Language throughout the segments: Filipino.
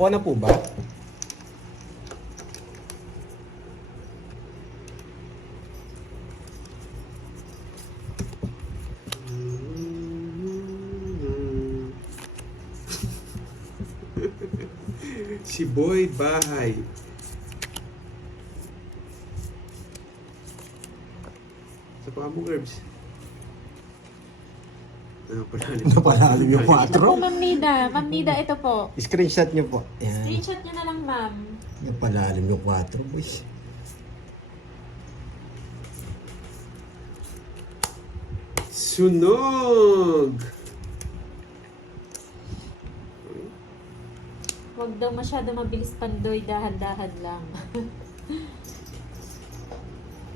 Nakuha na po ba? Si Boy Bahay. Sa pa mo, Herbs. Napalalim yung Ito po, 4. Ma'am Nida. Ma'am Nida, ito po. Screenshot nyo po. Yan. Screenshot nyo na lang, ma'am. Napalalim yung 4, boys. Sunog! Huwag daw masyado mabilis pandoy, dahan-dahan lang.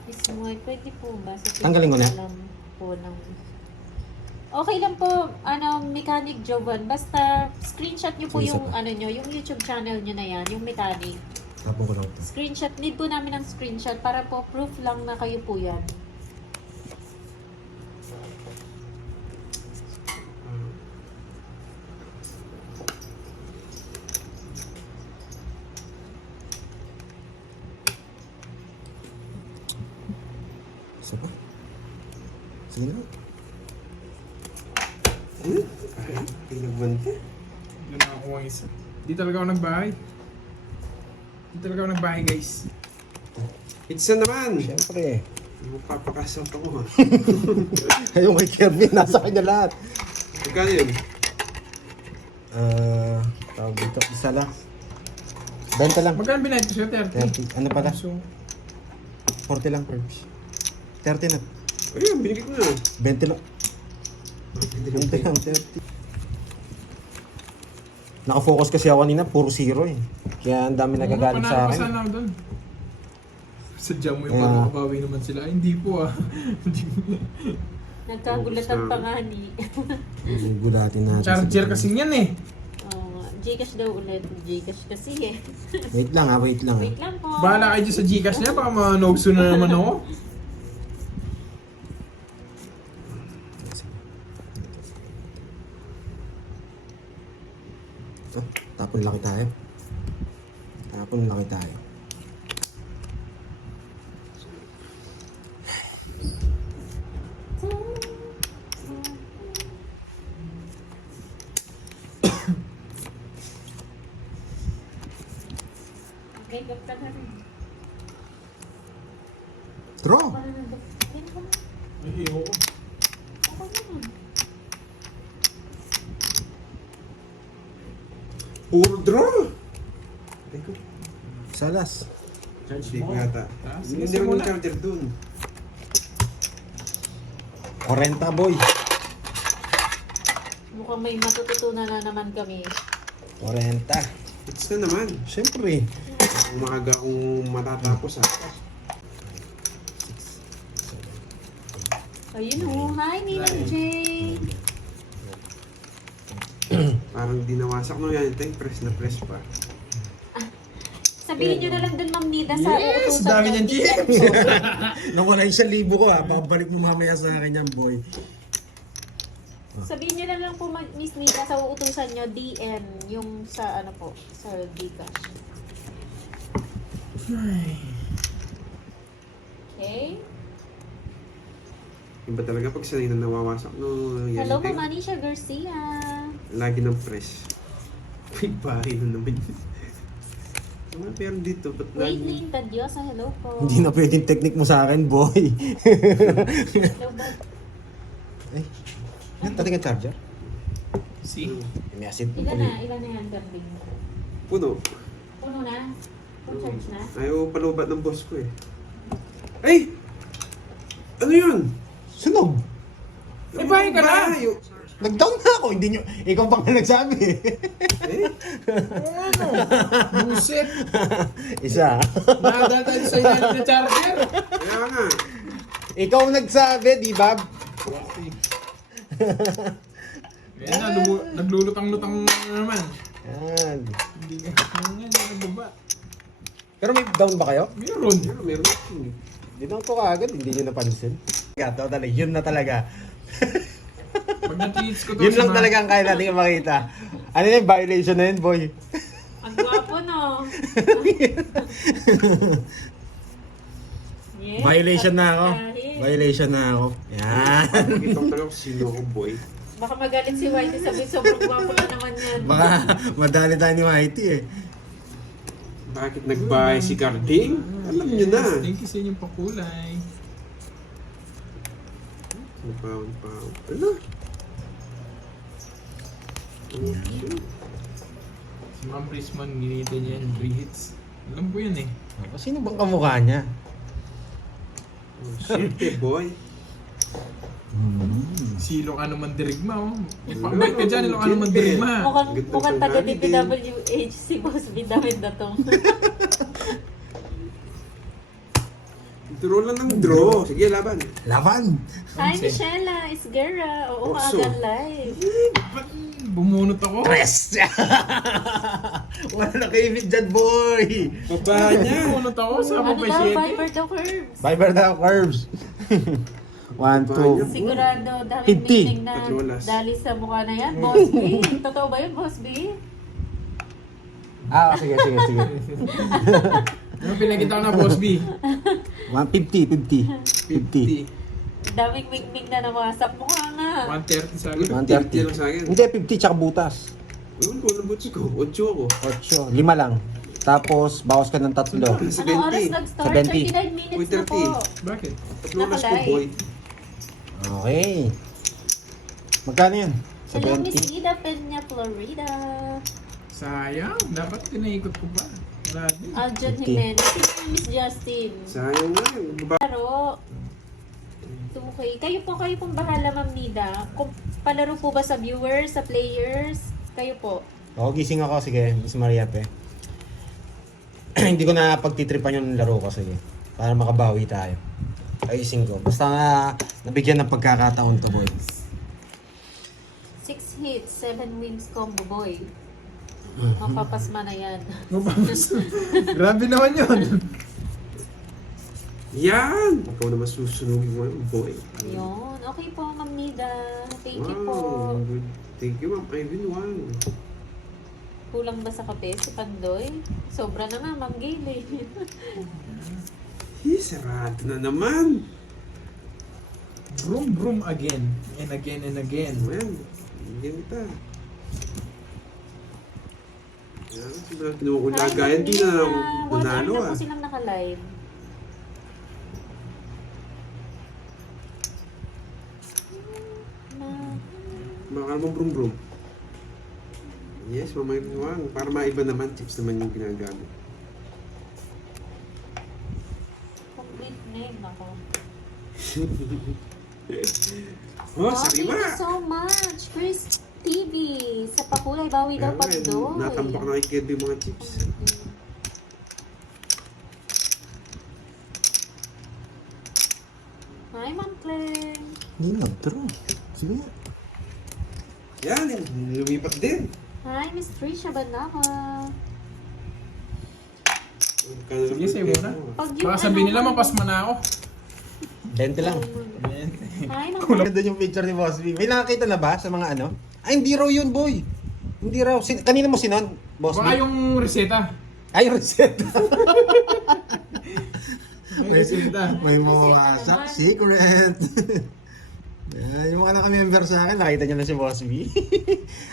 Miss Moy, pwede po ba? Tanggalin ko na? Alam po ng... Okay lang po, Mechanic Jovan. Basta screenshot nyo po Sige, yung, isa pa. yung YouTube channel nyo na yan, yung Mechanic. Tapon ko lang ito. Screenshot, need po namin ng screenshot para po proof lang na kayo po yan. Isa pa. Sige na. Ay, pinagbanta. Doon na ako ang isa. Di talaga ako nagbahay. Di talaga ako nagbahay, guys. Pizza naman! Siyempre. Magpapakasal ako ha. Yung kay Kirby, nasa kanya lahat. Magkano yun? Tawag dito. Isa lang. 20 lang. Magkano binayad ko siya? 30. 30. Ano pala? So, 40 lang, Herbs. 30 na. Ayun, binigay ko na. 20 lang. 20 lang, 30. Nakafocus kasi ako kanina, puro 0 eh. Kaya ang dami nagagalit sa akin. Sana ako doon. Sadya mo yung Yeah. makabawi naman sila. Ay, hindi po ah. Hindi po. Nagkagulatan pa nga ni... Gulatin natin. Charger kasi yan eh. Gcash daw ulit. Gcash kasi eh. Wait lang ha, wait lang ha. Wait lang po. Bahala kayo dyan sa Gcash niya. Baka manogso na naman ako. Oh, tapon laki tayo. Tapon laki tayo. Okay, gapta na rin. Draw! Para na yan ko na. Ayoko. Ako naman. Puro draw! Teko, Salas. hindi ko yata. Sige, Hindi naman simula. yung charger dun. 40 boy. Mukhang may matututunan na naman kami. 40. Pizza naman. Siyempre. Umaga kung matatapos ha. Ayun o. Hi, Ninang J. Parang di nawasak no yan. Ito press na press pa. Sabihin nyo na lang dun, Ma'am Nida, sa Yes! uutusan Dami nyo. niyan, GM! Nawala yung 1,000 ko ha. Pakabalik mo mamaya sa akin yan boy. Sabihin nyo na lang po, Miss Nida, sa uutusan nyo, DM, yung sa ano po, sa Gcash. Okay? Iba talaga pag sanay na nawawasak no. Yan, Hello, eh. Ma'am Anisha Garcia. Lagi ng press. May bahay na naman yun. Ano pero dito? Ba't Wait, lagi? Lynn Tadiosa, hello po. Hindi na pwedeng technique mo sa akin boy. Hello ba? Ay. Yan, tating ang charger. See? May acid po Ilan pala. na yan, Gambing? Puno. Puno na? Full charge na? Ayaw palubat ng boss ko eh. Ay! Ano yun? Sunog! May bahay ka na! Bahay. Nag-down na ako, hindi nyo, ikaw pa nga nagsabi. Eh? Ano? Buset! Isa. Nakadala tayo sa ilalim na charger. Kaya nga. Ikaw nagsabi, di ba? Kaya na, naglulutang-lutang na naman. Yan. Hindi ka nagbaba. Pero may down ba kayo? Meron. Meron ako. Hindi naman ko kaagad, hindi nyo napansin. Gato talaga, yun na talaga. Pag na-tweets ko to, Yun lang talaga ang kaya natin makita. Ano yung violation na yun, boy? Ang Yes, Violation na ako. dahil. Violation na ako. Yan. Ito talaga kung sino ako, boy. Baka magalit si Whitey, sabi sobrang gwapo na naman yan. Baka madali tayo ni Whitey eh. Bakit nagbahay si Carding? Alam niyo na. Thank you sa inyong pakulay. Pound. Ano? Okay. Si Ma'am Prisman, ginita niya yan, 3 hits. Alam ko yun eh. Sino bang kamukha niya? Siyempre, boy. Si Ilocano Mandirigma, oh. Ipakabait ka dyan, Ilocano Mandirigma. Mukhang taga DPWH si Boss B David na to. Draw lang ng draw. Sige, laban. Laban! Hi, Michelle Isguera. Oo, Oso. maagang live. Ba't bumunot ako? Tres! Wala na kaibig dyan, boy! Baba niya. Bumunot ako sa Ano daw, papasyete. Viper the Curves. Viber na curves. 1, 2. Sigurado dahil 50. meaning na Patrolas. dali sa mukha na yan. Boss B, totoo ba yun, Boss B? Sige. Ano pinakita ko na, Boss B? 50. Daming ming na nawasak mukha nga. 130 sa akin. 130. lang sa akin. Hindi, 50 tsaka butas. Ewan ko, anong butsi ko? 8 ako. 8. 5 lang. Tapos, bawas ka ng 3. Anong oras 70. nag-start? 70. 39 minutes Uy, na po. 30. Bakit? Tatlonas ko, Nakalay. boy. Okay. Magkano yun? Hello, Miss 70. Ida Peña, Florida. Sayang, dapat tinaikot ko pa. Wala din. Aljon 50. Jimenez. Sino Miss Justin? Sayang nga. Baba. Laro. 2K. Kayo pong bahala, Ma'am Nida. Kung palaro po ba sa viewers, sa players? Kayo po. Oo, gising ako. Sige, Miss Mariape. Hindi ko na pagtitripan yung laro ko. Sige. Para makabawi tayo. Ayusin ko. Basta nabigyan ng pagkakataon to, boy. 6 hits, 7 wins combo boy. Mapapasma na yan. Grabe naman yun. Yan! Ikaw naman susunugin mo, boy. Yun. Okay po, Ma'am Nida. Thank you po. Wow, good. Thank you, Ma'am Kevin. Wow. Kulang ba sa kape si Pandoy? Sobra na nga, Ma'am Gail eh. Sarado na naman. Broom again. And again and again. Man, hindi kita. Yan, sila kinukulagayan din na nanalo na ah. po silang naka-live. Baka naman brum-brum. Yes, mamay wang. Para maiba naman, chips naman yung ginagamit. Complete name ako. Oh, Thank sariwa! you so much, Chris TV. Sa pakulay, bawi daw Pandoy. Natambak na kay Kirby yung mga chips. Hi, Ma'am Claire. Hindi nag-draw. Sige. Yan, lumipat din. Hi, Miss Trisha Banama. Sige, sa'yo muna. Pag yung Baka sabihin nila, mapasma na ako. 20 lang. Hi, Ma'am. Kulang doon yung picture ni Boss B. May nakakita na ba sa mga ano? Ay, hindi raw yun, boy. Hindi raw. Kanina mo sinon, Boss B? Baka yung reseta. Ay, reset. May reseta. May mawasak. Secret. Yan, yung mga naka-member sa akin, nakita niyo na si Boss B.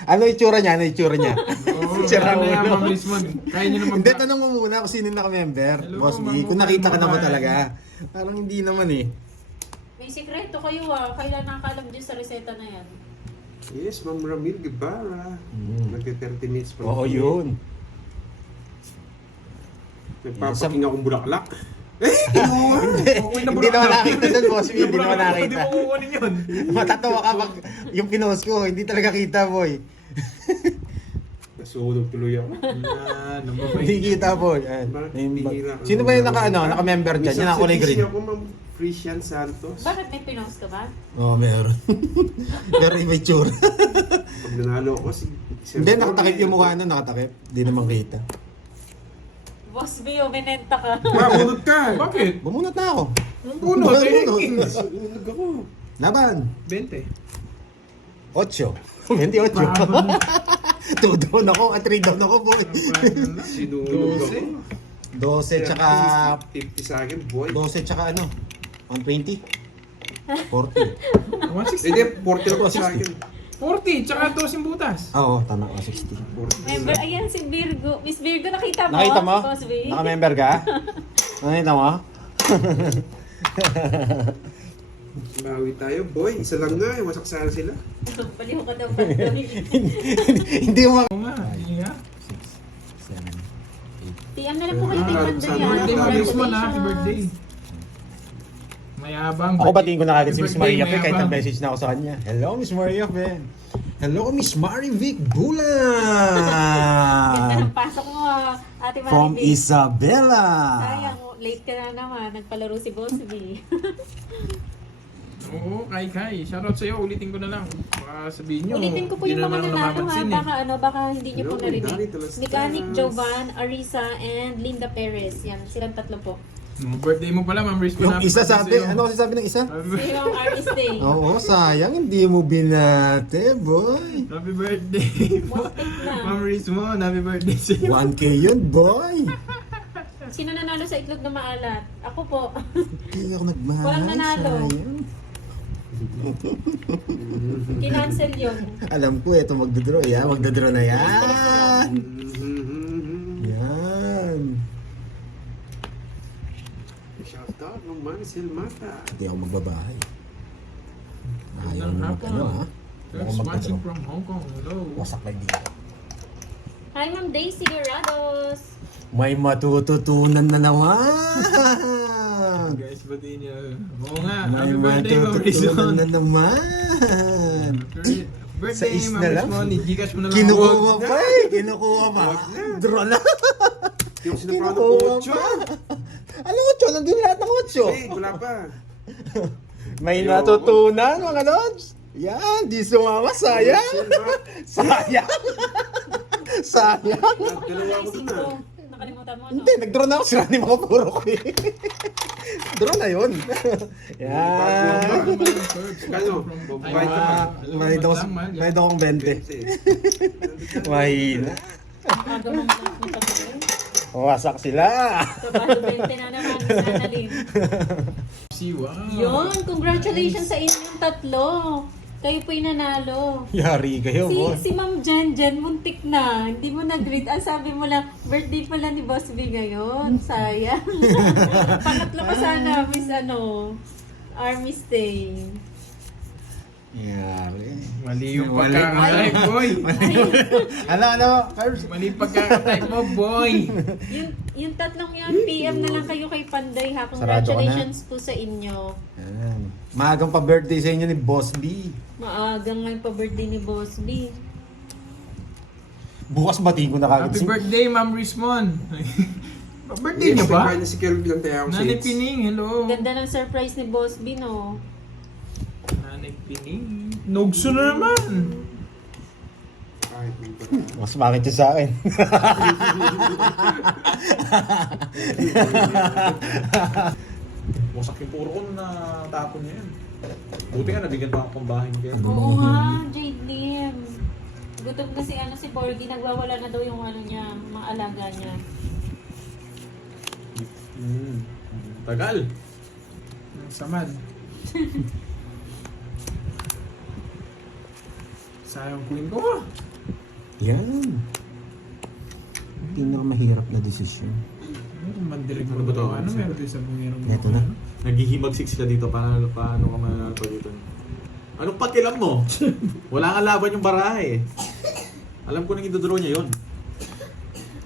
Ano itsura niya? Oo, Sira ano yan, ulo. Ma'am Lismon? Kaya nyo naman Hindi, tanong mo muna kung sino yung naka-member. Hello, Boss B, Ma'am kung nakita ka naman Ma'am. talaga. Parang hindi naman eh. May sikreto kayo ah. Kailan nakakalam dyan sa reseta na yan? Yes, Ma'am Ramil Guevara. Nagka 30 minutes pa. Oo, yun. Nagpapaking akong bulaklak. Eh, kinuha! Okay na Hindi naman bulaklak. nakita doon, Boss B. Hindi naman nakita. Hindi mo kukunin yun. Matatawa ka pag yung pinost ko, hindi talaga kita, boy. Nasunog tuloy ako. Yan, Hindi kita, boy. Ayan. Bakit Yung bag- bihira ka? Sino ba yung naka-member dyan? Yung naka-kulay green. Ako, Ma'am Frisian Santos. Bakit may pinost ka ba? Oo, meron. Pero iba yung tsura. Pag nanalo ako, si Hindi, nakatakip yung mukha nun, nakatakip. Hindi naman kita. Boss B, uminenta ka. Bunot ka! Bakit? Bumunot na ako. Bunot, eh. Bunot. Kings. Sunog ako. Laban. 20. 8. 28. 2 down ako, 3 down ako, boy. Sinulog ako. 12 tsaka 50 sa akin, boy. 12 tsaka ano? 120? 40. 160. Hindi, 40 ako sa akin. 40, tsaka 2 yung butas. Oo, tama ko, 60. 40. Member, ayan si Virgo. Miss Virgo, nakita mo? Nakita mo? Boss B? Naka-member ka? Nakita mo? Bawi tayo, boy. Isa lang nga, wasak sana sila. Baliw ka daw. Pandoy. Hindi mo Oo nga, hindi nga. 6, 7, PM na lang po kayo kay Pandoy. Happy Birthday mo, Miss Mon, Congratulations. happy birthday. Mayabang. Ako batiin ko na agad si Miss Birthday, Maria Pe kahit mayabang. nag-message na ako sa kanya. Hello, Miss Maria Pe. Hello, Miss Marivic Ganda Bulan. ng pasok mo, Ate From Maribel. Isabela. Sayang, late ka na naman. Nagpalaro si Boss B. Oo, Kai. Shoutout sa'yo, ulitin ko na lang. Baka sabihin nyo. Ulitin ko po hindi yung mga naman ako nanalo ha. namapansin eh. Baka baka hindi niyo po Hello, narinig. Dari Talastas. Mechanic Jovan, Arisa, and Linda Perez. Yan, silang tatlo po. Birthday mo pala, Ma'am Riz. Yung isa sa atin, ano kasi sabi ng isa? Si Ma'am Armis Day. Oo, sayang, hindi mo binate, boy. Happy birthday. Mustik na. Ma'am Riz mo, happy birthday sa'yo. 1K yun, boy. Sino nanalo sa itlog na maalat? Ako po. Hindi ako nagmahal. Walang nanalo. sayang. Kinancel yun. Alam ko, ito magdodraw. Yan, magdodraw na yan. Yan. Shout out ng Maricel Mata. Hindi ako magbabahay. Ayaw Magandang mo hapon. mag-ano, ha? Thanks Ako watching magdodraw. from Hong Kong. Hello. Wasak na dito. Hi, Ma'am Daisy Dorados. May matututunan na naman. Guys, batiin niyo. Oo nga, May happy birthday, Ma'am Riz. matututunan na naman. Birthday, Sa is Ma'am na Riz lang. mo. Gcash mo na lang. Kinukuha ako. pa eh. Kinukuha pa. Draw na. Yung sinaprano ko, Kinukuha Ocho. pa. Ano 8? Nandun lahat ng 8. Hey, wala pa. May natutunan mga lods. Yan, di sumama. Sayang. Sayang. Sayang. Dalawa ko Naisip dun ko. ah. Nakalimutan mo, no? Hindi, nag-draw na ako. Sira ni mga puro ko eh. Draw na yun. Yan. Kano? Babayad ka pa. Mahid akong 20. Mahina. Aga mong nakalimutan mo. Wasak sila. Kabalo 20 na naman. Nanalin. Wow. Yun, congratulations sa inyong tatlo. Kayo po yung nanalo. Yari kayo, boy. Si Ma'am Jen, muntik na. Hindi mo nag-greet. Ang sabi mo lang, birthday pala ni Boss B ngayon. Sayang. Pangatlo pa sana, Miss Army Stay. Yari. Mali yung Mali. pagkakatype, boy. Ano, Carbs? Mali pagkakatype mo, boy. Yung tatlong yan, PM na lang kayo kay Panday ha. Sarado ka na. Congratulations po sa inyo. Yan. Maagang pa-birthday sa inyo ni Boss B. Maaga nga yung pa-birthday ni Boss B. Bukas batiin ko na kagad. Happy birthday, Ma'am Rismon. Birthday niyo ba? Si Kelvin lang tayo ako sa Nanay hits. Pining, hello. Ganda ng surprise ni Boss B, no? Nanay Pining. Nugso na naman. Kahit may paraan. Mas bakit yun sa akin? Wasak yung puro ko na tapon niya yan. Buti nga nabigyan pa ako ng bahay niya. Oo nga, Jade Lim. Gutom na si Borgie, nagwawala na daw yung niya, mga alaga niya. Tagal. Samad. Sayang queen ko. Yan. Pinakamahirap na desisyon. Mandirig Ano ba to? Ano meron doon sa bungero mo? Ito na. Naghihimagsik sila dito. Paano ka mananalo dito? Anong pakialam mo? Wala kang laban yung barahe. Alam ko nang idodraw niya yun.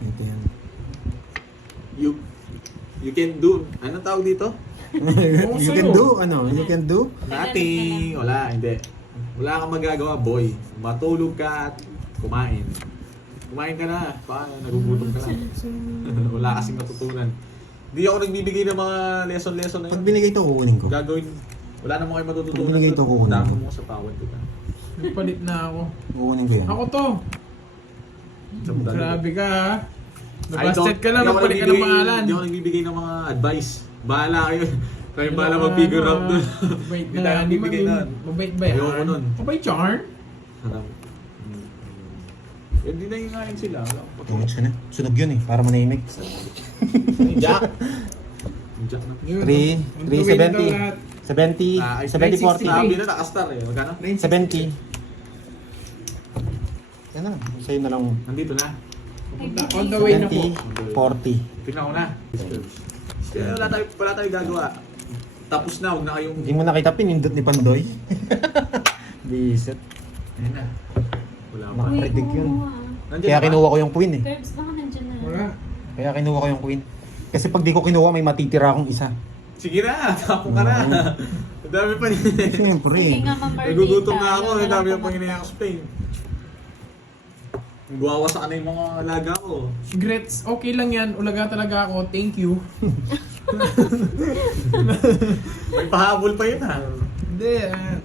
Ito yan. You can do. Anong tawag dito? You can do, ano? You can do? Nothing. Wala, hindi. Wala kang magagawa, boy. Matulog ka at kumain. Kumain ka na. Paano? Nagugutom ka na. Wala kasing matutunan. Hindi ako nagbibigay ng mga lesson-lesson na yun. Pag binigay ito, kukunin ko. Gagawin. Wala namang kayo matututunan. Pag binigay ito, kukunin Dami ko. mo sa pawad ko. Nagpalit na ako. Kukunin ko yan. Ako to. Grabe ka ha. Ay, Nabasted ka lang, hindi ako nagpalit ka ng nagbibigay- pangalan. Hindi ako nagbibigay ng mga advice. Bahala kayo. Kayo bahala mag-figure out dun. Mabait Hindi na. tayo nagbibigay na. Mabait ba yan? Ayoko nun. Mabait yarn? Sarap. Hindi na hingayin sila. Wala akong patuloy. Tungit siya na. Sunog yun eh, para manahimik. Jack! Yung Jack na. Yun, 3, on the way na daw 370. lahat. 70, Ay, 70, 40. Sabi na nakastar eh. Magkano? 70. Yan na, sa'yo na lang. Nandito na. On the way na po. 70, 40. Tingnan ko na. Kaya wala tayo gagawa. Tapos na, huwag na kayong... Hindi mo nakita pinindot ni Pandoy. Bisit. Ayun na. Wala pa. Uy. Predict yun. Nandiyan Kaya na ba? kinuha ko yung queen eh. Curbs, baka nandyan na. Wala. Kaya kinuha ko yung queen. Kasi pag di ko kinuha, may matitira akong isa. Sige na, tapo ka na. Ang dami pa niya. Siyempre. Sige nga, Ma'am Marlita. Nagugutom na ako, Ayaw ang dami lang pa hinayang ako Spain. Buwawasak na yung mga alaga ko. Grets, okay lang yan. Ulaga talaga ako. Thank you. May pahabol pa yun ha. Hindi,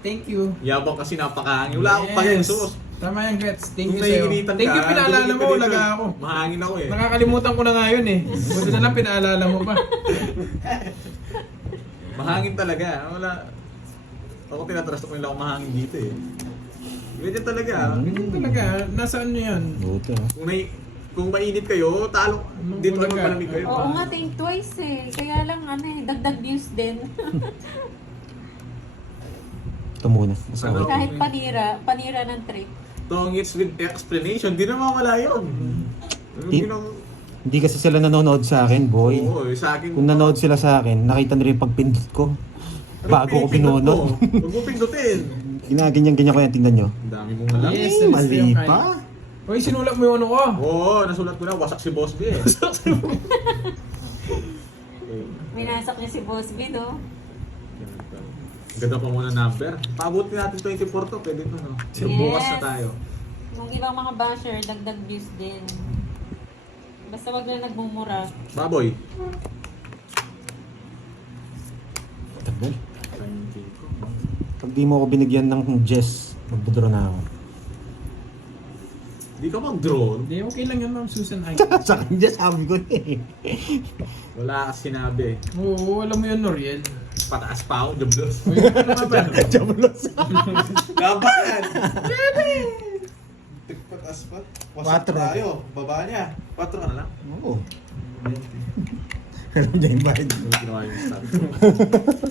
thank you. Yabang kasi napakahangin. Wala akong pahing sus. Tama yan, Grets. Thank Kung you sa'yo. naiinitan Thank you, pinaalala dumikit mo. ka dito. Ulaga ako. Mahangin ako eh. Nakakalimutan ko na nga yun eh. Buti na lang pinaalala mo pa. Mahangin talaga. Wala. Ako tinatrust ko nila akong mahangin dito eh. Ganyan talaga. Ganyan talaga. Nasaan nyo yan? Buto. Kung mainit kayo, talo. Dito kayo Talaga. malamig kayo. Oo nga, think twice eh. Kaya lang ano eh, dagdag views din. Ito muna. Ano? Kahit panira ng trick. Tongits with explanation, di na mawala yun. Di- Hindi kasi sila nanonood sa akin, boy. Oo, sa akin. Kung nanood sila sa akin, nakita nila yung pagpindot ko. Bago ko pinunod. Huwag mo pindutin. Ginaganyan-ganyan ko yan, tingnan nyo. Ang dami mong alam. Yes, Mali Mr. pa. Hoy, sinulat mo yung ano ko. Oo, nasulat ko na, wasak si Boss B eh. Minasak niya si Boss B, no? Ganda pa muna number. Paabutin natin 24 to, pwede to no? So, bukas na tayo. Yung ibang mga basher, dagdag views din. Basta wag na nagmumura. Baboy. Tagal. Pag di mo ako binigyan ng Jess, magdodro na ako. Di ka mag-draw. Hindi, okay lang yan, Ma'am Susan Ay. Sa kanya sabi ko eh. Wala ka sinabi. Oo, alam mo yun, Noriel. Pataas pa ako, jablos. Uy, ano nga ba? Jablos. Laban! Pataas pa. Wasak tayo. Baba niya. 4 ka na lang. Oo. Alam niya yung bayad. Ano ginawa yung start?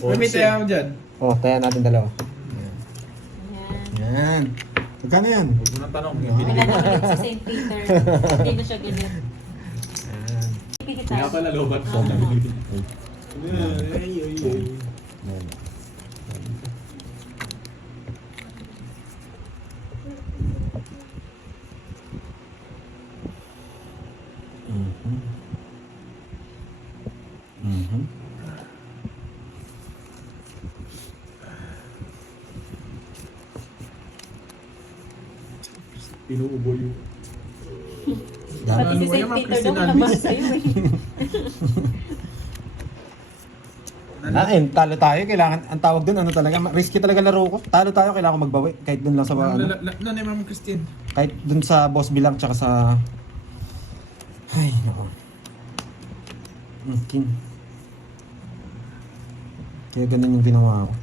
May may tayo dyan. Oh, taya natin dalawa. Ayan. Yan. Magkano yan? Huwag mo nang tanong. Wala na galit si St. Peter. Hindi na siya galit. Yan. Pipikita. Kaya pala lobat ko. Ay, ay, ay. Yan. Mhm. Mhm. Pinuubo yung... Pati Ano si ba St. yan, Ma'am Peter daw Christine nabasa Alvis? sa'yo eh. Talo tayo, kailangan, ang tawag dun, ano talaga, risky talaga laro ko. Talo tayo, kailangan ko magbawi, kahit dun lang sa, ano, Nanay, Ma'am Christine. kahit dun sa boss bilang, tsaka sa, ay, nako. King. Kaya ganun yung ginawa ko.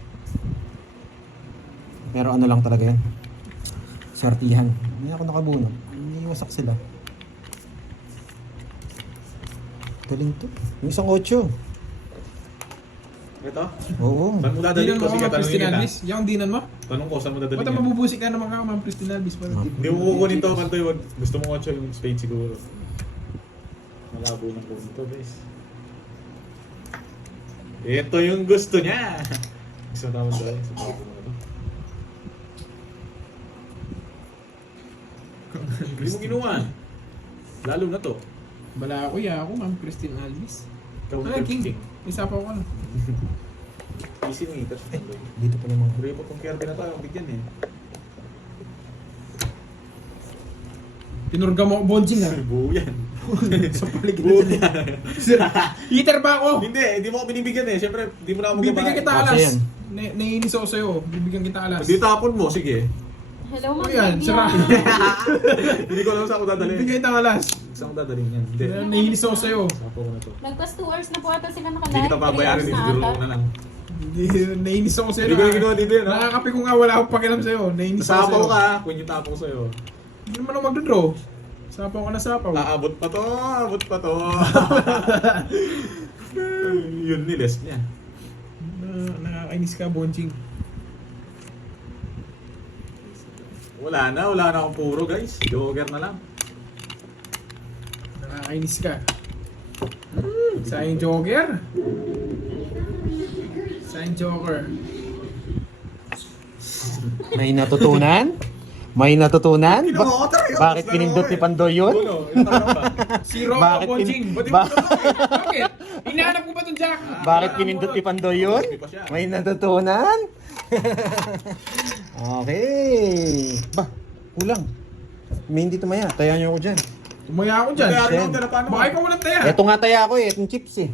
Pero ano lang talaga yun, sortihan. Hindi ako nakabunod, iniwasak sila. Galing to. Yung isang 8. Ito? Oo. Saan mo dadalhin Dinan ko? mo Sige, Ma'am tanongin Christine kita. Alvis. Yung dinan mo? Tanong ko, saan mo dadalhin Ba't yan? mabubusik ka naman ka, Ma'am Christine Alvis? Hindi mo kukunin to, Pantoy. Gusto mo 8 yung spade siguro. Malabo ng kunin to, guys. Ito yung gusto niya. Gusto naman tayo. Sa bago mo na to. Hindi mo ginawa. Lalo na to. Bala ako, ya ako, Ma'am Christine Alvis. Ikaw Ay, ang King. king. Isa pa ako na. Easy ni touch mo. Dito pala mga... Puro po kung Kirby na tayo, bigyan eh. Tinurga mo ako, Bonjing ha. Buo yan. Sa paligid Buo na yan. Heater ba ako? Hindi mo ako binibigyan eh. Siyempre, hindi mo na ako Bibigyan kita Kasi alas. yan. Naiinis ako sa'yo. Bibigyan kita alas. Hindi tapon mo, sige. Hello, Ma'am Ayan, sira. Hindi ko alam saan ako dadalhin. Bibigyan kita alas. Saan ako dadalhin yan? Hindi. Naiinis ako sa'yo. Sapo ko na to. Nagpas 2 hours na po ata sila Hindi nakalive. kita babayaran, 3 hours siguro na ko na lang. Hindi, naiinis ako sa'yo. Hindi ko na ginawa dito yun, ha? Nakakapi ko nga, wala akong pakialam sa'yo. Naiinis ako Sapaw sa'yo. ka, kung yung tapo ko sa'yo. Hindi naman ako magdodraw. Sapaw ka na sapaw. Aabot pa to, abot pa to. Yun niles niya. Nakakainis ka, Bonching. Wala na akong puro guys. Joker na lang. Nakakainis ka. Sayang Joker. Sayang Joker. May natutunan? May natutunan? Ginawa ko talaga. Bakit pinindot ni Pandoy yun? Ulo, itatawag ba? Zero Bakit ka, Bonching. Ba't ba- Bakit? Inaanap ko ba itong Jack? Bakit pinindot ni Pandoy yun? Hindi pa siya. May natutunan? Okay. Ba, kulang. May hindi tumaya. Taya niyo ako dyan. Tumaya ako dyan. Kaya Sen. ano, tira paano? Baka ikaw walang taya. Eto nga taya ko eh. Itong chips eh.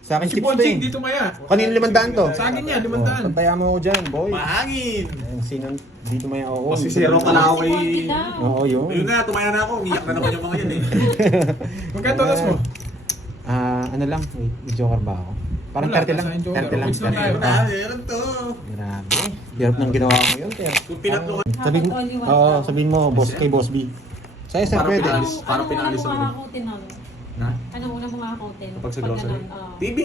Sa akin Si chips to Bonching, eh. di tumaya. Kanino 500 to? Sa akin yan, Oh, 500. taya mo ako dyan, boy. Mahangin. Ayun, sino dito may oo. Kasi zero ka lang ako Si Bonji eh. daw. Oo, yun. Ayun na, tumaya na ako. Umiyak na naman yung mga yan eh. Magkano totas mo? Ano lang, wait, may joker ba ako? Parang Wala, 30 lang. sa akin joker. 30 lang. Wait lang tayo. 30 lang. Meron to. Grabe. Hirap nang ginawa ko yun. Pero, Kung pinatlo ka, sabihin mo, Hapon only one oo, tao. sabihin mo, boss, kay Boss B. Sa'yo, sir, Parang pwede. pinalis. Parang pinalis Ano ako. mo hahakutin ako? na? Ano muna mo hahakutin? Kapag sa grocery? ganun, oo. TV.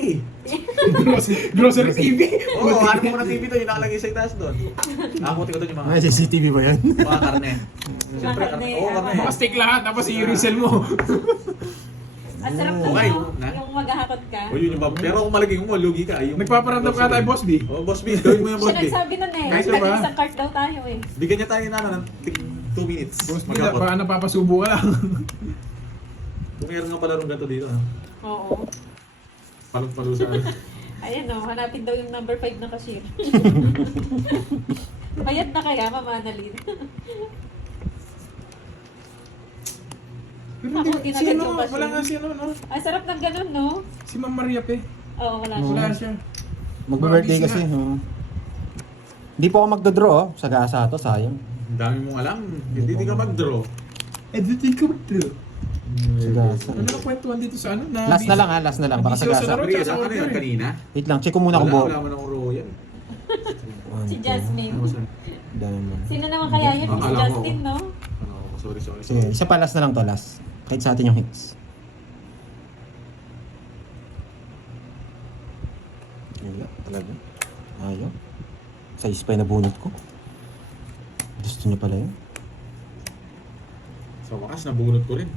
Grocery TV. Oo, ano mo na TV to, yung nakalagay sa itaas doon. Nakakuti ko doon yung mga, CCTV ba yan? mga karne. Siyempre, Karne, karne. Oo, karne. tama. Mga steak lahat, tapos i-resell mo. Ang sarap na Okay, no? na? Yung maghahakot ka. O yun yung bab. Pero kung malagay mo, lugi ka. Yung Nagpaparamdam ka tayo, Boss B. Oo, Boss B. Gawin mo yung Boss Siya B. nagsabi nun eh. Nice ba? Nag-isang cart daw tayo eh. Bigyan niya tayo na ng 2 minutes. Boss B, Magkapot. baka napapasubo ka lang. Kung meron nga pala rin ganito dito. Ha? Oo. Palong-palo sa Ayan o, hanapin daw yung number 5 na cashier. Bayad na kaya, Mama Annalyn. Pero Ako, hindi, si ginagad ano, yung kasi. wala nga si ano, no? Ang sarap ng ganun, no? Si Ma'am Maria Pe. Oo, wala Wala siya. siya. Magbe-birthday Busy kasi. na. Hindi po ako magdodraw, oh. Sagasa to, sayang. Ang dami mong alam. Hindi ka mag-draw. Editing ko bro. Sagasa. Ano na kwentuhan dito sa ano? Last na lang ha, last na lang. Baka Ambisyoso na sagasa. rin. Maria, saan ka na yun kanina? Wait lang, check ko muna kung Wala, buo. wala mo ng royal. Si Jasmine. Ano saan? Diamond. Sino naman kaya yun? Si Akala ko. Justin, no? Ano, sorry. Sige, isa pa last na lang to, last. Kahit sa atin yung hits. Wala, talaga. Ayaw. Size pa yung nabunot ko. Gusto niya pala yun. Sa wakas, nabunot ko rin.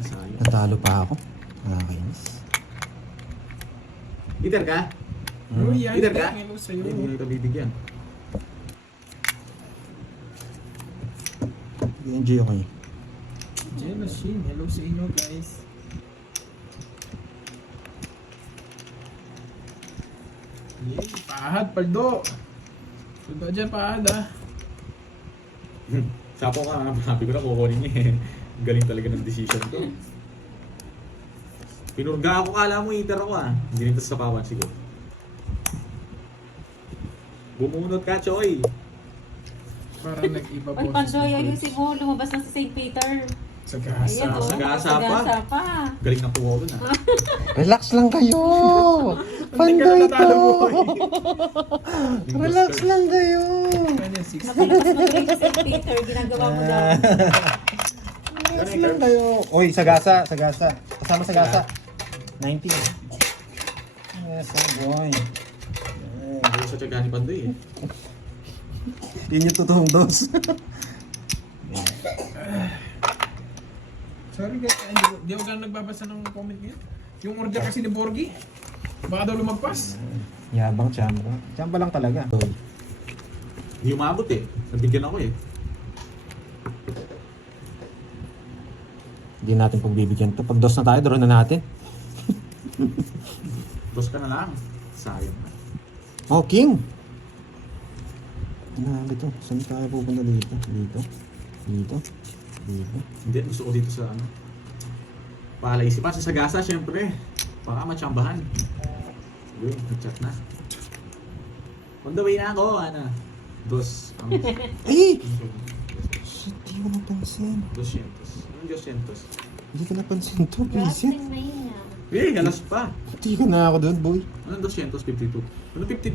Sayang. Natalo pa ako. Nakakainis. Peter ka? Oh, yan. Peter ka? Hello sa'yo. Hindi kita bibigyan. Enjoy ako eh. Jen Machine, hello sa inyo guys. Yay, pahad, paldo. Paldo dyan, pahad ah. Sapo ka, sabi ko na kukunin niya eh. Galing talaga ng decision ko. Pinurga ako, kala mo eater ako ah. Hindi nito sa pawan siguro. Bumunot ka, Choy. Parang nag-iba Ay, boses. Pandoy, ayusin mo. Lumabas na sa St. Peter. Sa gasa. Ayan, oh. sagasa pa. Sagasa pa. Galing ng kuha dun ah. Relax lang kayo! Pandoy to! Relax lang kayo! Kanya 6. Mapalakas na tuloy sa St. Peter. Ginagawa mo daw. Relax lang kayo! Uy, sagasa, sagasa. Kasama sagasa. 19. Yes, oh boy. Galing sa tiyaga ni Pandoy eh. Yun yung totoong dos. Sorry guys, hindi ako ganun nagbabasa ng comment niya. Yung order kasi ni Borgie, baka daw lumagpas. Yabang chamba. Chamba lang talaga. Hindi umabot eh. Nabigyan ako eh. Hindi natin pagbibigyan to. Pag dos na tayo, draw na natin. Dos ka na lang. Sayang na. Oh, King! Ano to? Saan tayo pupunta dito? Dito? Dito? Dito? Hindi, gusto ko dito sa ano. Palaisipan sa sagasa, syempre. Baka matsambahan. Yun, nag-chat na. On the way na ako, ano. Dos. Ay! Shit, di ko napansin. 200. Anong 200? Hindi ko napansin to, visit. Eh, halas pa. Hindi ko na ako doon, boy. Anong 252? Ano 52?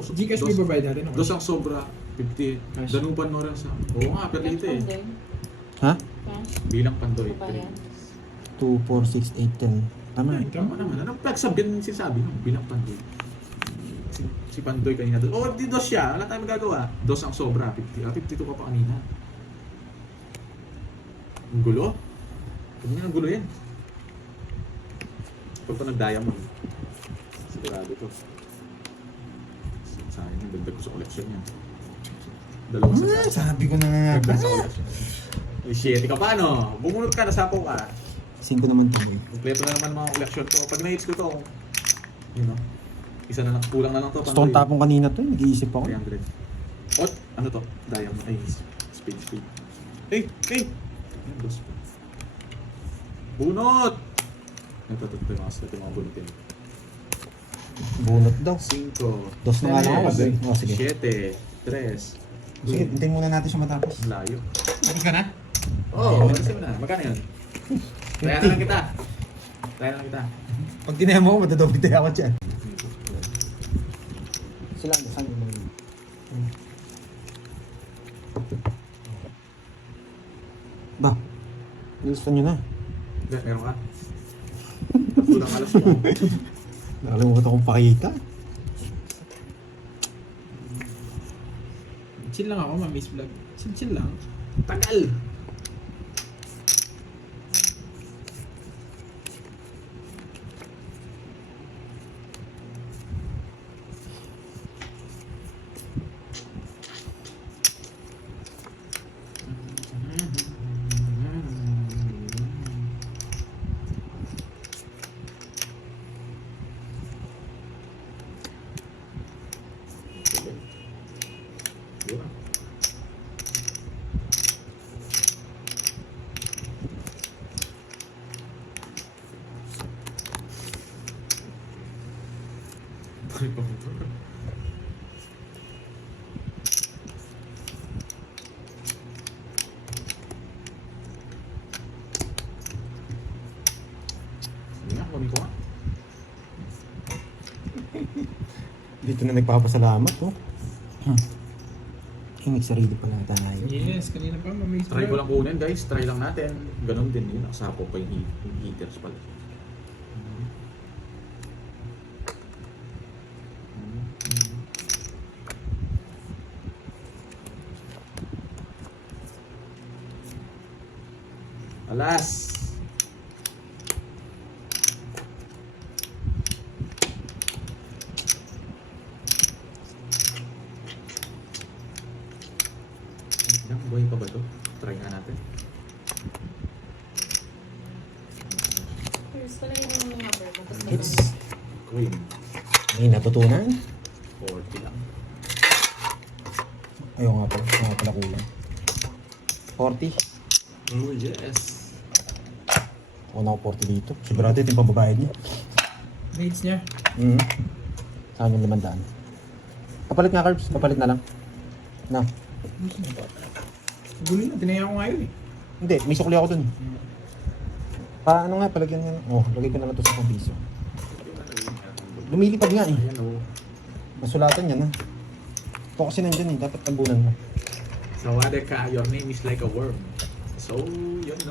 dito. Gcash may babayad natin. Dos ang sobra, 50. Cash. Danupan mo rin sa... Oo nga, pero dito eh. Ha? Cash. Bilang pandoy. Babayan. 2, 4, 6, 8, 10. Tama. Ay, tama naman. Anong flex-up din sinasabi no? Bilang pandoy. Si Pandoy kanina doon. Oh, di dos siya. Wala tayong magagawa. Dos ang sobra, 50. 52 ka pa kanina. Ang gulo? Kanina ang gulo yan. Pag ito nag-diamond. Sigurado ito. Sayang yung dagdag ko sa collection niya. Dalawang sa Sabi ko na nga. dagdag sa collection. Uy, shit. Ikaw paano? Bumunot ka, nasapaw ka. 5 naman tayo. Kompleto na naman mga collection ko. Pag na-hits ko to, yun know, isa na lang, kulang na lang to. Gusto kong tapong kanina to. Nag-iisip ako. 300. Ot, ano to? Diamond. Ay, speed. Hey! Ayun, dos. Bunot! Ito yung mga bunutin. Bunot daw. 5, Dos na nga lang ako. Oh, sige. 7, 3. Sige, hintayin muna natin siya matapos. Layo. Tapos ka na? Oo, alisin mo na. Magkano yun? Try na lang kita. Pag tinaya mo, matadobig tayo ako dyan. Sila, saan yung mga Ba? Gusto nyo na. Hindi, meron ka. Kulang alas mo. Nakalimutan akong pakita. Chill lang ako, ma-miss vlog. Chill lang. Tagal! Sige nga, kunin ko nga. Dito na nagpapasalamat, oh. Hingit sarili pala tayo. Yes, kanina pa, ma-miss Try ko vlog. lang kunin guys, try lang natin. Ganon din yun, nakasapo pa yung heaters pala. Alas! Buhay pa ba to? Try nga natin. First, pala yung number mo. Tapos It's... Queen. May natutunan. 40 lang. Ayaw nga pala kulang. 40. Oh yes! Ako na ako 40 dito. Sigurado ito yung pambabayad niya. Rates niya. Saan yung 500? Kapalit nga, Carbs. Kapalit na lang. Na. Gulo na, tinaya ko nga yun eh. Hindi, may sukli ako dun. Paano nga, palagyan nga. Oh, lagay ko na lang to sa 1 piso. Lumilipad nga eh. Ayan o. Masulatan yan ha. Ito kasi nandyan eh. Dapat tambunan mo. Sawadee ka, your name is like a worm. So, yun no.